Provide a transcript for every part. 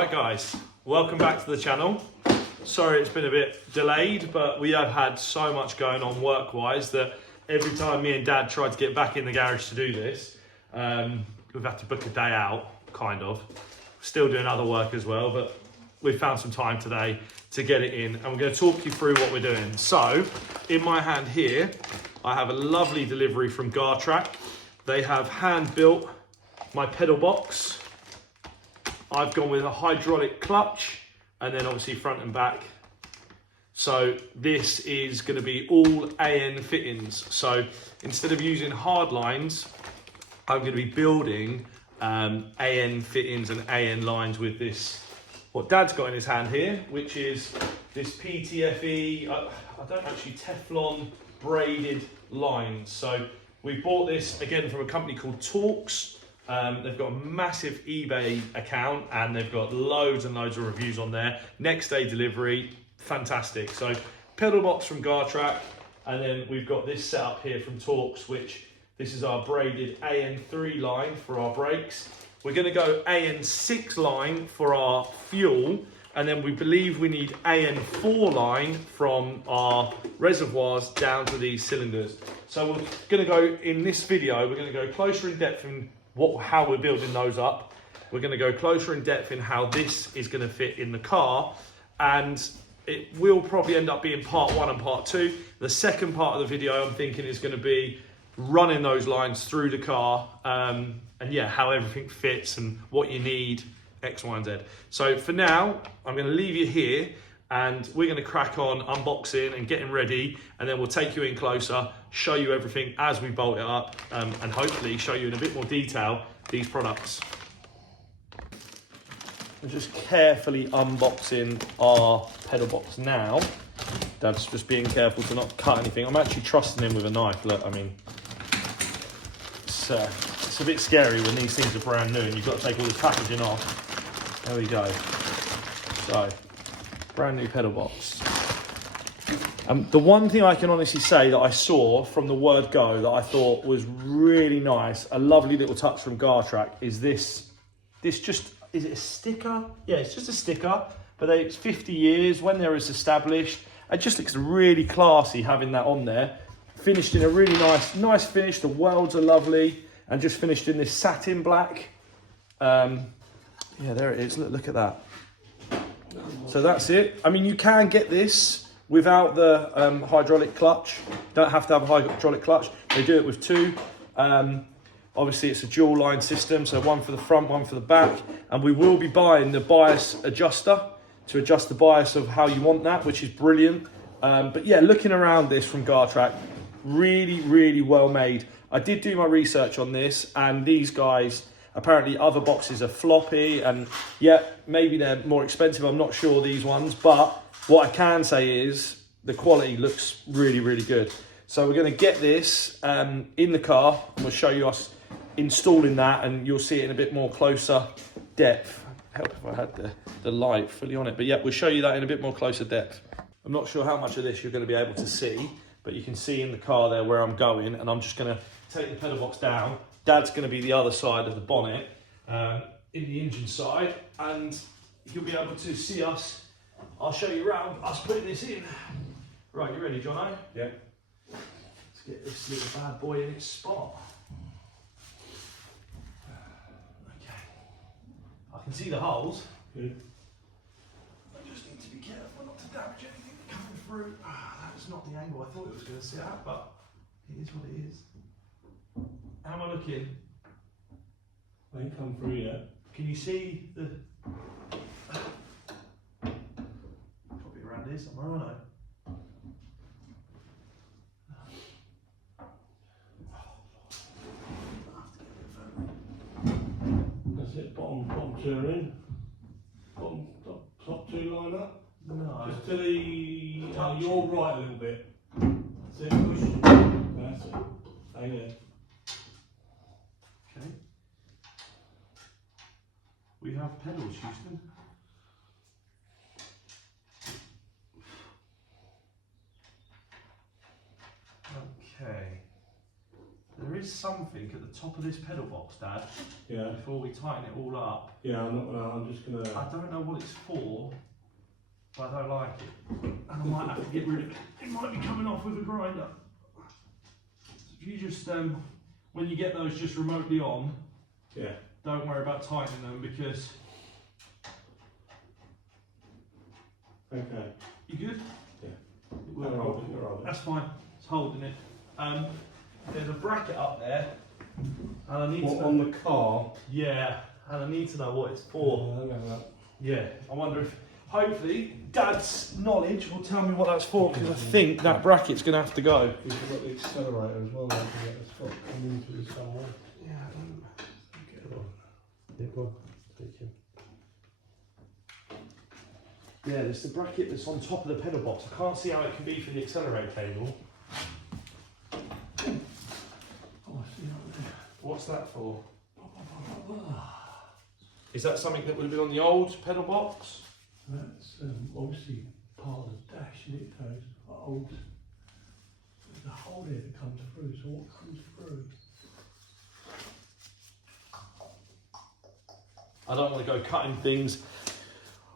Right guys, welcome back to the channel. Sorry it's been a bit delayed, but we have had so much going on work-wise that every time me and Dad tried to get back in the garage to do this, we've had to book a day out, kind of. Still doing other work as well, but we found some time today to get it in, and we're going to talk you through what we're doing. So, in my hand here, I have a lovely delivery from Gartrac. They have hand-built my pedal box. I've gone with a hydraulic clutch, and then obviously front and back. So this is going to be all AN fittings. So instead of using hard lines, I'm going to be building AN fittings and AN lines with this, what Dad's got in his hand here, which is this PTFE, I don't actually, Teflon braided lines. So we bought this again from a company called Torx. They've got a massive eBay account and they've got loads and loads of reviews on there. Next day delivery, fantastic. So pedal box from Gartrac, and then we've got this setup here from Torx, which this is our braided AN3 line for our brakes. We're going to go AN6 line for our fuel, and then we believe we need AN4 line from our reservoirs down to these cylinders. So we're going to go, in this video, we're going to go closer in depth in how we're building those up. We're going to go closer in depth in how this is going to fit in the car, and it will probably end up being part one and part two. The second part of the video I'm thinking is going to be running those lines through the car, and yeah, how everything fits and what you need, X, Y, and Z. So for now, I'm going to leave you here and we're going to crack on unboxing and getting ready, and then we'll take you in closer, show you everything as we bolt it up, and hopefully show you in a bit more detail these products. We're just carefully unboxing our pedal box now. Dad's just being careful to not cut anything. I'm actually trusting him with a knife. Look, I mean, it's a bit scary when these things are brand new and you've got to take all the packaging off. There we go. So, brand new pedal box. The one thing I can honestly say that I saw from the word go that I thought was really nice, a lovely little touch from Gartrac, is this just, is it a sticker? Yeah, it's just a sticker, but it's 50 years when they're as established. It just looks really classy having that on there. Finished in a really nice finish. The welds are lovely, and just finished in this satin black. Yeah, there it is. Look at that. So that's it. I mean, you can get this without the hydraulic clutch. Don't have to have a hydraulic clutch. They do it with two. Obviously, it's a dual line system, so one for the front, one for the back. And we will be buying the bias adjuster to adjust the bias of how you want that, which is brilliant. But yeah, looking around this from Gartrac, really, really well made. I did do my research on this, and these guys, apparently other boxes are floppy, and yeah, maybe they're more expensive. I'm not sure, these ones, but what I can say is the quality looks really, really good. So we're going to get this in the car, and we'll show you us installing that, and you'll see it in a bit more closer depth. Help if I had the light fully on it, but yeah, we'll show you that in a bit more closer depth. I'm not sure how much of this you're going to be able to see, but you can see in the car there where I'm going, and I'm just going to take the pedal box down. Dad's going to be the other side of the bonnet, in the engine side, and you'll be able to see us. I'll show you around us putting this in. Right, you ready, Jono? Yeah. Let's get this little bad boy in its spot. Okay. I can see the holes. Good. I just need to be careful not to damage anything coming through. That's not the angle I thought it was going to sit at, but it is what it is. How am I looking? I ain't come through yet. Can you see the... Probably around here somewhere, aren't I? That's it, bottom two are in. Bottom, top two line up. No. Just to the, you're right a little bit. That's it, push. That's it. Hang there. Okay. We have pedals, Houston. Okay. There is something at the top of this pedal box, Dad. Yeah. Before we tighten it all up. Yeah, I'm just gonna. I don't know what it's for, but I don't like it. And I might have to get rid of it. It might be coming off with a grinder. So if you just, when you get those just remotely on, Yeah. don't worry about tightening them because. Okay. You good? Yeah. It will I'll hold hold it. That's fine. It's holding it. There's a bracket up there, and I need to. On the car. Yeah, and I need to know what it's for. Yeah. Yeah, I wonder if, hopefully, Dad's knowledge will tell me what that's for, because I think that bracket's going to have to go. You've got the accelerator as well, don't you? It's got to come into it somewhere. Yeah, I don't. Get on. Yeah, go on. Take him. Yeah, there's the bracket that's on top of the pedal box. I can't see how it can be for the accelerator cable. Oh, I see that there. What's that for? Is that something that would have been on the old pedal box? That's obviously part of the dash, and it goes old. There's a hole there that comes through, so what comes through? I don't want to go cutting things.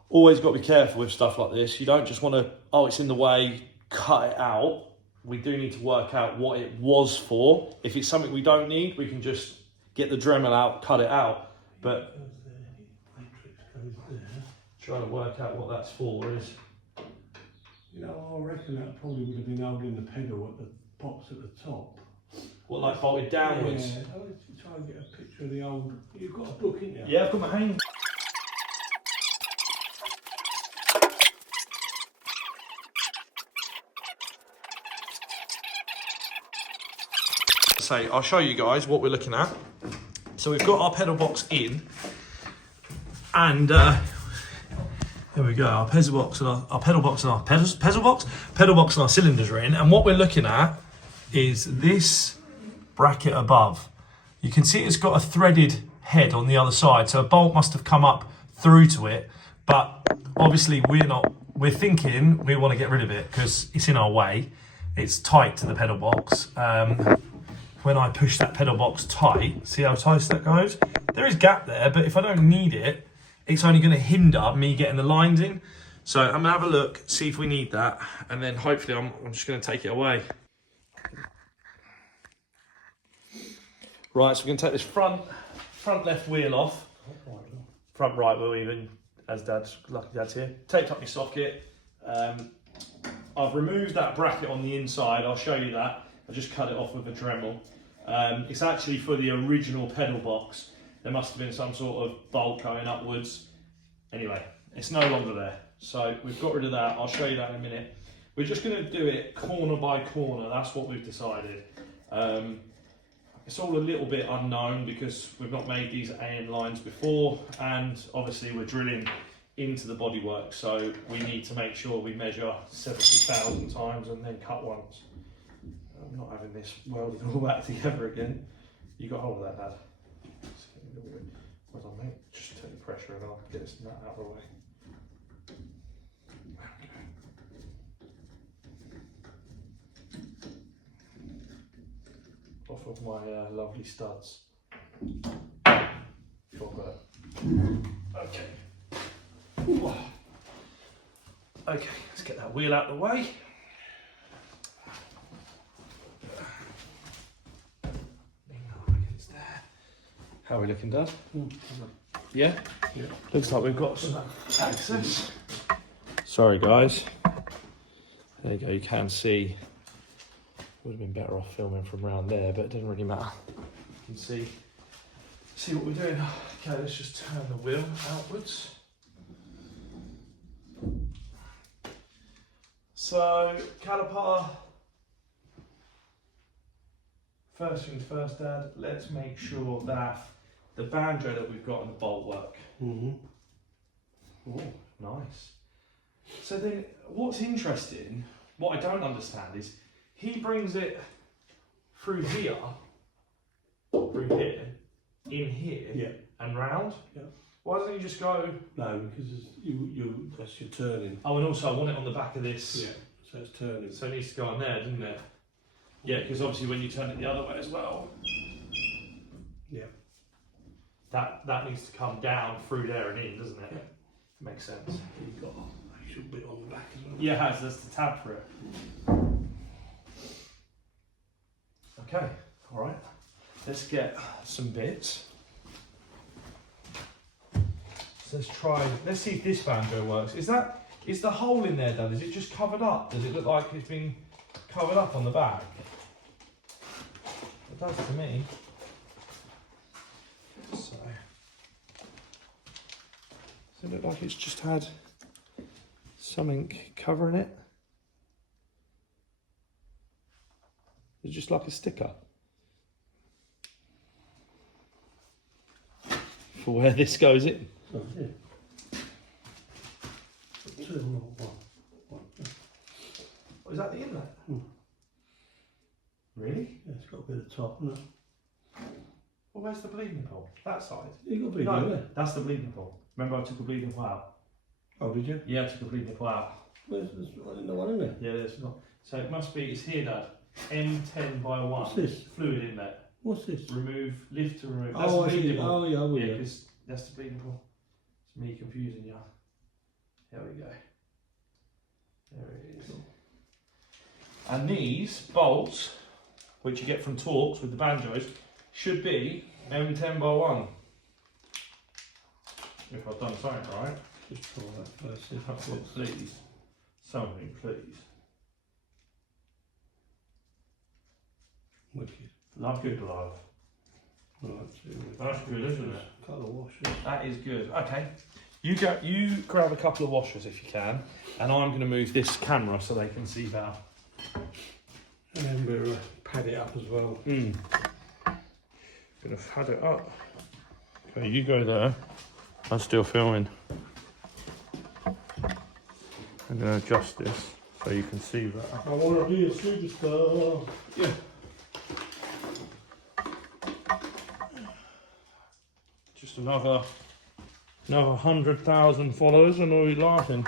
Always got to be careful with stuff like this. You don't just want to, oh, it's in the way, cut it out. We do need to work out what it was for. If it's something we don't need, we can just get the Dremel out, cut it out. But Goes there, matrix goes there. trying to work out what that's for is... You know, I reckon that probably would have been holding the pedal at the box at the top. What, like bolted downwards? Yeah, I was trying to get a picture of the old. You've got a book, in you? Yeah, I've got my hand. So I'll show you guys what we're looking at. So we've got our pedal box in, and there we go. Our pedal box and our pedal box and our pedal box and our cylinders are in. And what we're looking at is this bracket above. You can see it's got a threaded head on the other side, so a bolt must have come up through to it. But obviously we're thinking we want to get rid of it because it's in our way. It's tight to the pedal box. When I push that pedal box tight, see how tight that goes? There is gap there, but if I don't need it, it's only going to hinder me getting the lines in. So I'm gonna have a look, see if we need that, and then hopefully I'm just going to take it away. Right, so we're going to take this front left wheel off. Front right wheel even, as lucky Dad's here. Taped up your socket. I've removed that bracket on the inside, I'll show you that. I just cut it off with a Dremel. It's actually for the original pedal box. There must have been some sort of bolt going upwards. Anyway, it's no longer there. So we've got rid of that. I'll show you that in a minute. We're just going to do it corner by corner. That's what we've decided. It's all a little bit unknown because we've not made these AN lines before, and obviously we're drilling into the bodywork, so we need to make sure we measure 70,000 times and then cut once. I'm not having this welded all back together again. You got hold of that, Dad. Well done, mate. Just take the pressure and I'll get this nut out of the way. Off of my lovely studs. Forgot. Okay. Ooh. Okay, let's get that wheel out of the way. How are we looking, Dad? Yeah? Yeah. Looks like we've got some access. Sorry, guys. There you go, you can see. Would have been better off filming from around there, but it doesn't really matter. You can see what we're doing. Okay, let's just turn the wheel outwards. So, caliper. First things first, Dad, let's make sure that the banjo that we've got in the bolt work. Oh, nice. So then, what's interesting, what I don't understand is, he brings it through here, in here, Yeah. and round. Yeah. Why doesn't he just go? No, because that's your turning. Oh, and also I want it on the back of this. Yeah, so it's turning. So it needs to go on there, doesn't it? Yeah, because obviously when you turn it the other way as well, Yeah. That needs to come down through there and in, doesn't it? Yeah. Makes sense. You've got an actual bit on the back as well. Yeah, it has. That's the tab for it. Okay, all right. Let's get some bits. So let's see if this banjo works. Is the hole in there done? Is it just covered up? Does it look like it's been covered up on the back? It does to me. So, does it look like it's just had something covering it? It's just like a sticker. For where this goes in. So, yeah. Two, not one. Oh, is that the inlet? Hmm. Really? Yeah, it's got a bit of top, isn't it? Well, where's the bleeding nipple? That side? You've got a bit No, there. that's the bleeding nipple. Remember I took a bleeding nipple out? Oh, did you? Yeah, I took a bleeding nipple out. Where's this? I didn't know one in there. Yeah, there's not. So it must be, it's here, Dad. M10 by 1. What's this? Fluid inlet. What's this? Remove, lift to remove. That's Oh, the I bleeding see. nipple. Oh, yeah, I will. Yeah, Yeah. because that's the bleeding nipple. It's me confusing you. There we go. There it is. And these bolts, which you get from Torx with the banjos, should be M10 by 1. If I've done something right. Just try that first. See if That's that it, fits. please. Something, please. Wicked. Love good love. Right, so That's good, isn't it? Couple of washers. That is good. Okay. You grab a couple of washers if you can, and I'm going to move this camera so they can see better. And then we'll pad it up as well. Gonna pad it up. Okay, you go there. I'm still filming. I'm gonna adjust this so you can see better. I want to be a superstar. Yeah. Just another 100,000 followers, and are we laughing?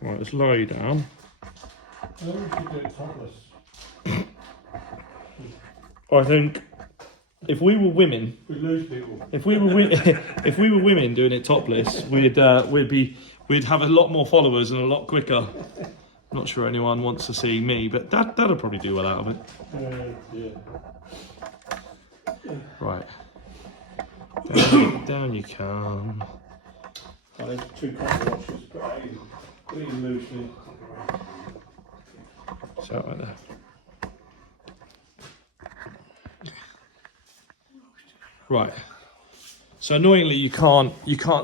Right, let's lower you down. I think we should do it topless. I think if we were women, We lose people. if we were women doing it topless, we'd have a lot more followers and a lot quicker. Not sure anyone wants to see me, but that'll probably do well out of it. Yeah. Right. Down you come. Oh, there's 2 couple of washers, but pretty loosely. So right there. Right. So annoyingly you can't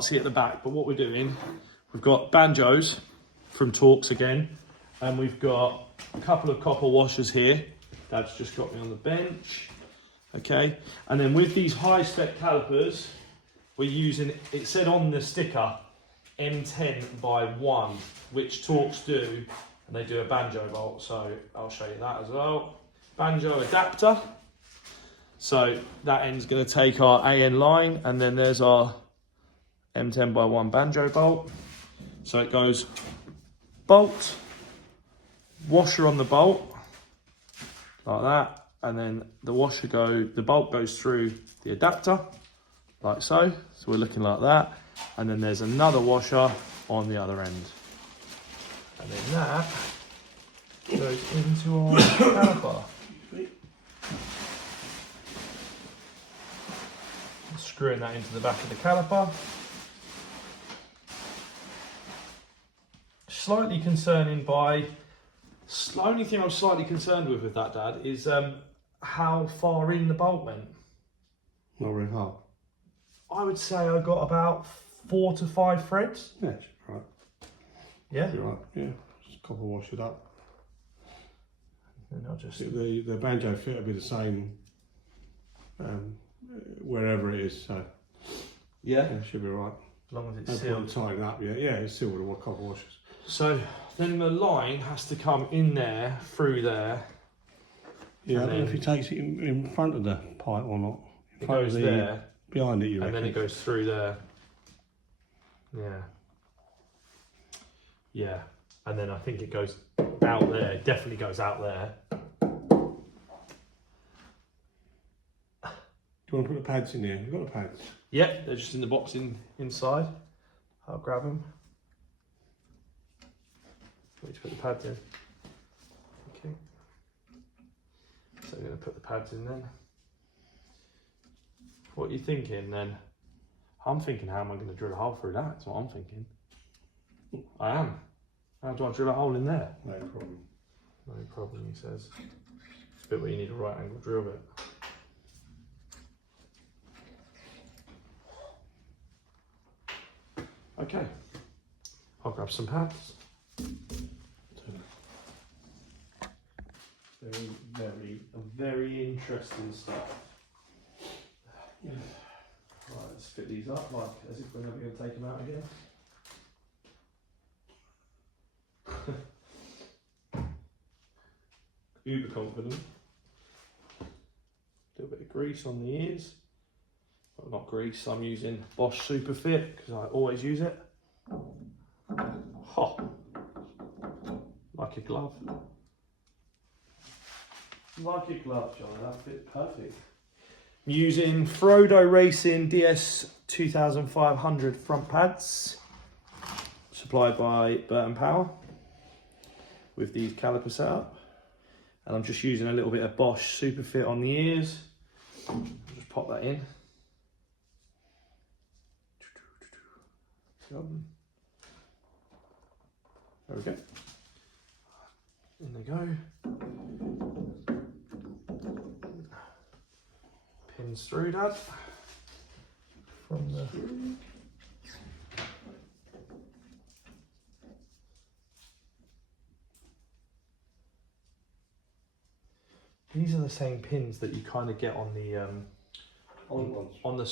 see at the back, but what we're doing, we've got banjos from Torx again, and we've got a couple of copper washers here. Dad's just got me on the bench. Okay, and then with these high spec calipers, we're using, it said on the sticker, M10 by 1, which Torx do, and they do a banjo bolt, so I'll show you that as well. Banjo adapter, so that end's going to take our AN line, and then there's our M10 by 1 banjo bolt. So it goes bolt, washer on the bolt, like that. And then the bolt goes through the adapter, like so. So we're looking like that. And then there's another washer on the other end. And then that goes into our caliper. Screwing that into the back of the caliper. Slightly concerning the only thing I'm slightly concerned with that, Dad, is how far in the bolt went. Not very hard. I would say I got about 4 to 5 threads. Yeah, right. Yeah? You're right, yeah. Just copper wash it up. And I'll just... The banjo fit will be the same wherever it is, so Yeah? it should be right. As long as No it's point sealed. tying up, yeah, it's sealed with copper washers. So then the line has to come in there, through there. Yeah, I And don't know if then he takes it in front of the pipe or not. In it front goes of the, there, behind it, you and reckon? then it goes through there. Yeah. Yeah. And then I think it goes out there. It definitely goes out there. Do you want to put the pads in there? You've got the pads. Yeah, they're just in the box inside. I'll grab them. Wait to put the pads in. Okay. So we're going to put the pads in then. What are you thinking then? I'm thinking, how am I going to drill a hole through that? That's what I'm thinking. I am. How do I drill a hole in there? No problem. No problem, he says. It's a bit where you need a right angle drill bit. Okay, I'll grab some pads. Very interesting stuff. Yeah. Right, let's fit these up like as if we're never going to take them out again. Uber confident. A little bit of grease on the ears. Well, not grease, I'm using Bosch Super Fit because I always use it. Oh, like a glove. Like a glove, John, that fit perfect. I'm using Frodo Racing DS 2500 front pads, supplied by Burton Power, with these caliper setup. And I'm just using a little bit of Bosch Super Fit on the ears. I'll just pop that in. There we go. In they go. Pins through, Dad. From the. These are the same pins that you kind of get on the on the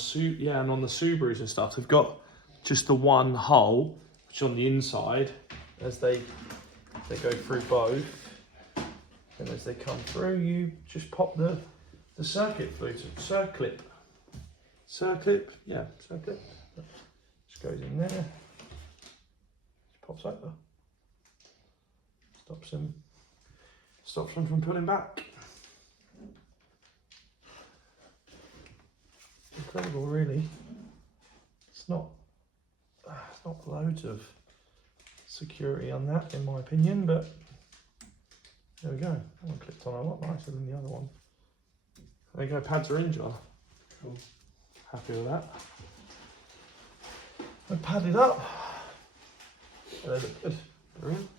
and on the Subarus and stuff. They've got just the one hole, which on the inside, as they go through both, and as they come through, you just pop the circuit through. Circlip. Yeah, circlip. Just goes in there. Just pops over. Stops them from pulling back. Incredible, really. It's not loads of security on that, in my opinion, but there we go. That one clipped on a lot nicer than the other one. There you go, pads are in, John. Cool. Happy with that. We're padded up. They look good. Brilliant.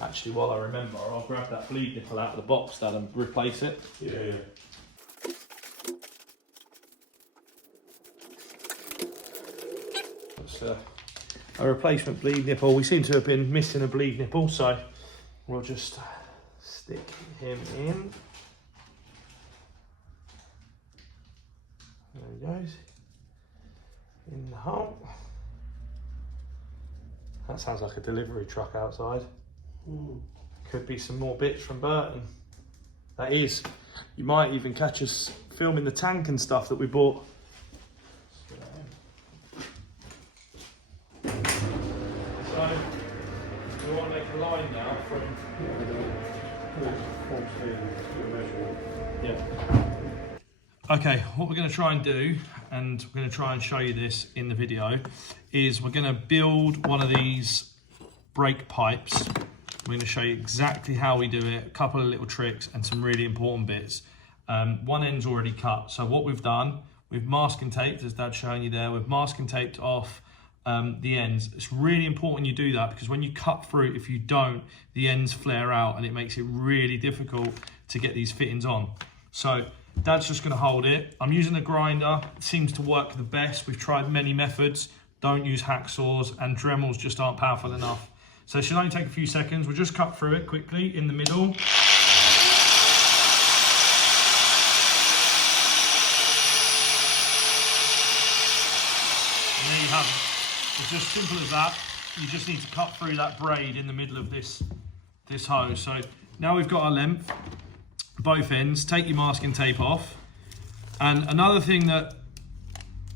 Actually, while I remember, I'll grab that bleed nipple out of the box, Dad, and replace it. Yeah. It's a replacement bleed nipple. We seem to have been missing a bleed nipple, so we'll just stick him in. There he goes. In the hole. That sounds like a delivery truck outside. Could be some more bits from Burton. That is. You might even catch us filming the tank and stuff that we bought. So, we want to make a line now from... Yeah. Okay, what we're going to try and do, and we're going to try and show you this in the video, is we're going to build one of these brake pipes. We're going to show you exactly how we do it, a couple of little tricks and some really important bits. One end's already cut, so what we've done, we've masking taped, as Dad's showing you there, we've masking taped off the ends. It's really important you do that, because when you cut through, if you don't, the ends flare out and it makes it really difficult to get these fittings on. So Dad's just going to hold it. I'm using a grinder. It seems to work the best. We've tried many methods. Don't use hacksaws, and Dremels just aren't powerful enough. So it should only take a few seconds. We'll just cut through it quickly in the middle. And there you have it. It's just simple as that. You just need to cut through that braid in the middle of this hose. So now we've got our length, both ends. Take your masking tape off. And another thing that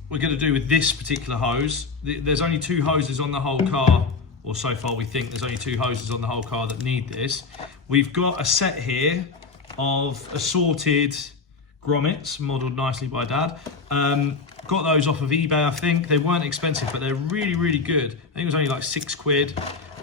we're going to do with this particular hose, there's only 2 hoses on the whole car, or so far we think there's only 2 hoses on the whole car that need this. We've got a set here of assorted grommets, modelled nicely by Dad. Got those off of eBay, I think. They weren't expensive, but they're really, really good. I think it was only like £6.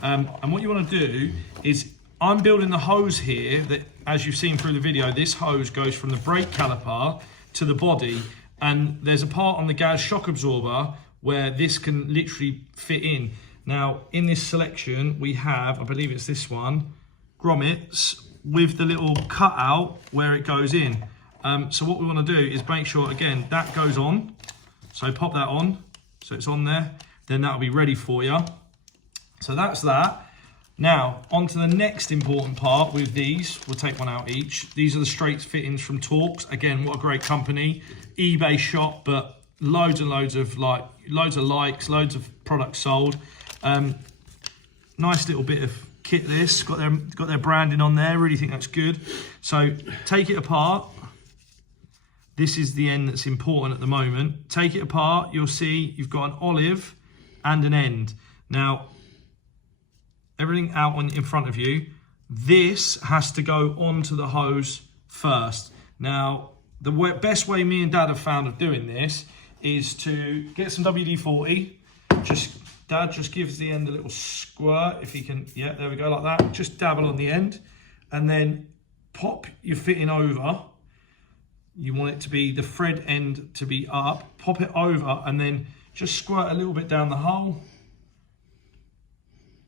And what you want to do is, I'm building the hose here that, as you've seen through the video, this hose goes from the brake caliper to the body, and there's a part on the gas shock absorber where this can literally fit in. Now, in this selection, we have, I believe it's this one, grommets with the little cutout where it goes in. So what we want to do is make sure, again, that goes on. So pop that on, so it's on there. Then that'll be ready for you. So that's that. Now, on to the next important part with these. We'll take one out each. These are the straight fittings from Torx. Again, what a great company. eBay shop, but loads and loads of likes, loads of products sold. Nice little bit of kit this. Got their branding on there. Really think that's good. So take it apart. This is the end that's important at the moment. Take it apart. You'll see you've got an olive and an end. Now, everything out in front of you, this has to go onto the hose first. Now, the best way me and Dad have found of doing this is to get some WD-40. Dad just gives the end a little squirt, if he can. Yeah, there we go, like that. Just dabble on the end, and then pop your fitting over. You want it to be, the thread end to be up. Pop it over, and then just squirt a little bit down the hole.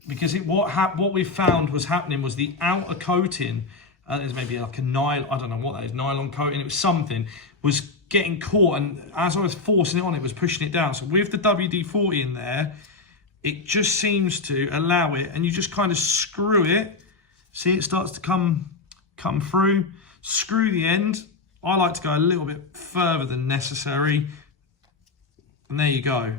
Because what we found was happening was the outer coating, there's maybe like a nylon, I don't know what that is, nylon coating, it was something, was getting caught, and as I was forcing it on, it was pushing it down. So with the WD-40 in there, it just seems to allow it, and you just kind of screw it. See, it starts to come through. Screw the end. I like to go a little bit further than necessary. And there you go.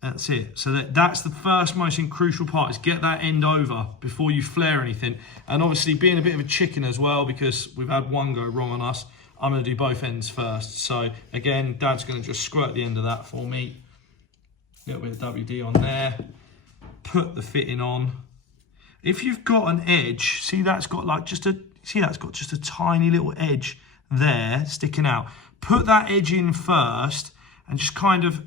That's it. So that's the first most crucial part, is get that end over before you flare anything. And obviously, being a bit of a chicken as well, because we've had one go wrong on us, I'm going to do both ends first. So again, Dad's going to just squirt the end of that for me. A little bit of WD on there. Put the fitting on. If you've got an edge, see that's got like just a tiny little edge there sticking out. Put that edge in first, and just kind of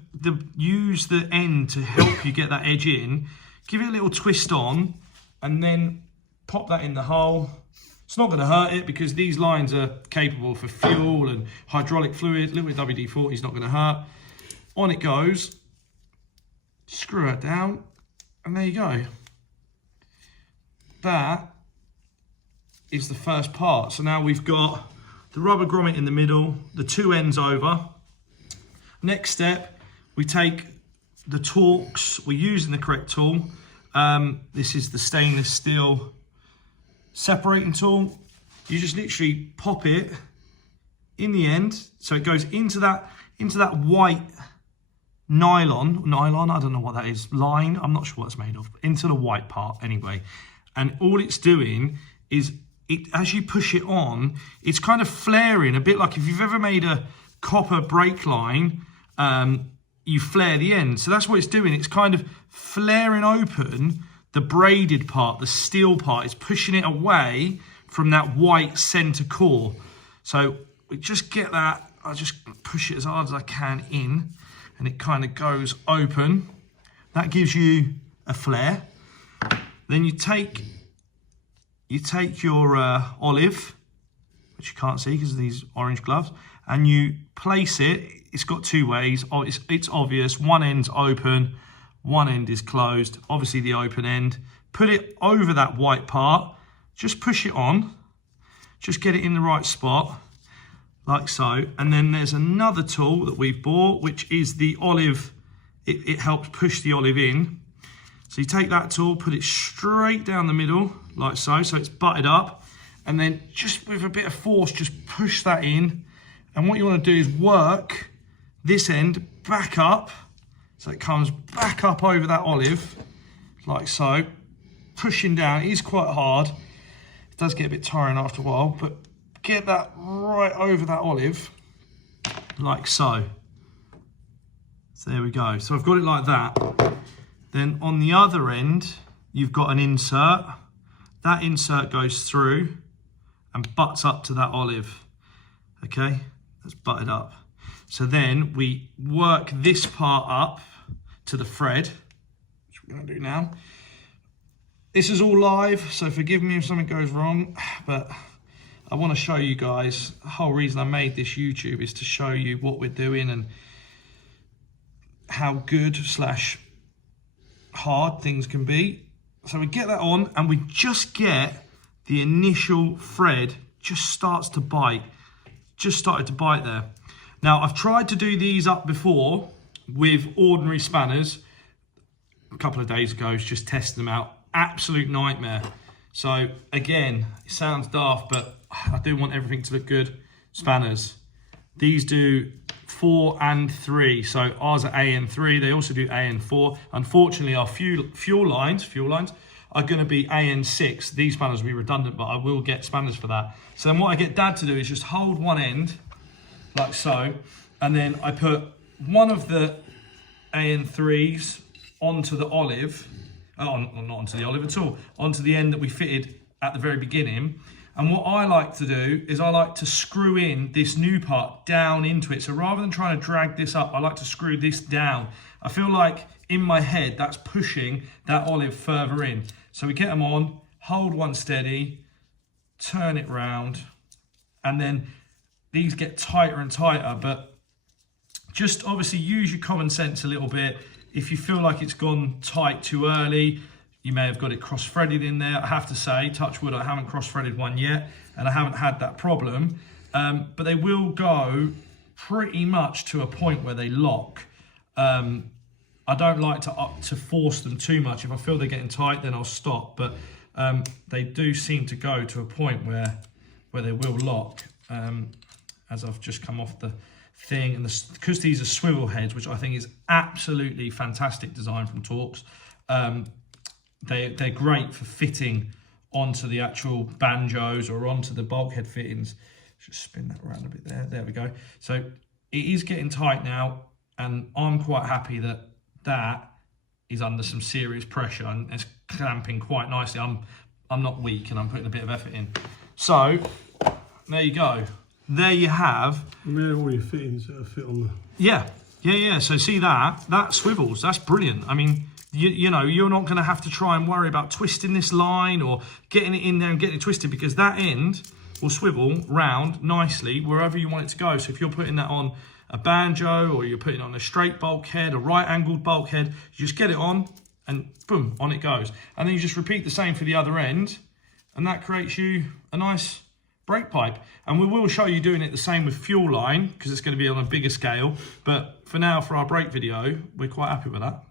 use the end to help you get that edge in. Give it a little twist on, and then pop that in the hole. It's not going to hurt it, because these lines are capable for fuel and hydraulic fluid. A little bit of WD-40 is not going to hurt. On it goes. Screw it down, and there you go. That is the first part. So now we've got the rubber grommet in the middle, the two ends over. Next step, we take the Torx. We're using the correct tool. This is the stainless steel separating tool. You just literally pop it in the end, so it goes into that white nylon, I don't know what that is, line, I'm not sure what it's made of, into the white part anyway. And all it's doing is, as you push it on, it's kind of flaring, a bit like if you've ever made a copper brake line, you flare the end. So that's what it's doing. It's kind of flaring open the braided part, the steel part. It's pushing it away from that white center core. So we just get that, I just push it as hard as I can in, and it kind of goes open. That gives you a flare. Then you take your olive, which you can't see because of these orange gloves, and you place it. It's got two ways. Oh, it's obvious. One end's open, one end is closed. Obviously the open end. Put it over that white part. Just push it on. Just get it in the right spot, like so. And then there's another tool that we've bought, which is the olive. It helps push the olive in. So you take that tool, put it straight down the middle, like so. So it's butted up. And then just with a bit of force, just push that in. And what you want to do is work this end back up, so it comes back up over that olive, like so, pushing down. It is quite hard. It does get a bit tiring after a while, but get that right over that olive, like so. So there we go. So I've got it like that. Then on the other end, you've got an insert. That insert goes through, and butts up to that olive. Okay, that's butted up. So then we work this part up to the thread, which we're going to do now. This is all live, so forgive me if something goes wrong, but I want to show you guys, the whole reason I made this YouTube is to show you what we're doing and how good / hard things can be. So we get that on and we just get the initial thread just starts to bite, just started to bite there. Now I've tried to do these up before with ordinary spanners a couple of days ago, just testing them out. Absolute nightmare. So again, it sounds daft, but I do want everything to look good. Spanners, these do 4 and 3, so ours are AN3. They also do AN4. Unfortunately, our fuel lines are going to be AN6. These spanners will be redundant, but I will get spanners for that. So then what I get Dad to do is just hold one end like so, and then I put one of the AN3s onto the olive. Not onto the olive at all, onto the end that we fitted at the very beginning. And what I like to do is I like to screw in this new part down into it. So rather than trying to drag this up, I like to screw this down. I feel like in my head, that's pushing that olive further in. So we get them on, hold one steady, turn it round, and then these get tighter and tighter, but just obviously use your common sense a little bit. If you feel like it's gone tight too early, you may have got it cross-threaded in there. I have to say, touch wood, I haven't cross-threaded one yet, and I haven't had that problem. But they will go pretty much to a point where they lock. I don't like to force them too much. If I feel they're getting tight, then I'll stop. But they do seem to go to a point where they will lock, as I've just come off the thing, and because these are swivel heads, which I think is absolutely fantastic design from Torx. They're great for fitting onto the actual banjos or onto the bulkhead fittings. Just spin that around a bit there. There we go. So it is getting tight now, and I'm quite happy that that is under some serious pressure and it's clamping quite nicely. I'm not weak and I'm putting a bit of effort in. So there you go. There you have. And there are all your fittings that are fit on the... Yeah. So see that swivels. That's brilliant. I mean, you know, you're not going to have to try and worry about twisting this line or getting it in there and getting it twisted, because that end will swivel round nicely wherever you want it to go. So if you're putting that on a banjo or you're putting it on a straight bulkhead, a right angled bulkhead, you just get it on and boom, on it goes. And then you just repeat the same for the other end, and that creates you a nice brake pipe. And we will show you doing it the same with fuel line, because it's going to be on a bigger scale. But for now, for our brake video, we're quite happy with that.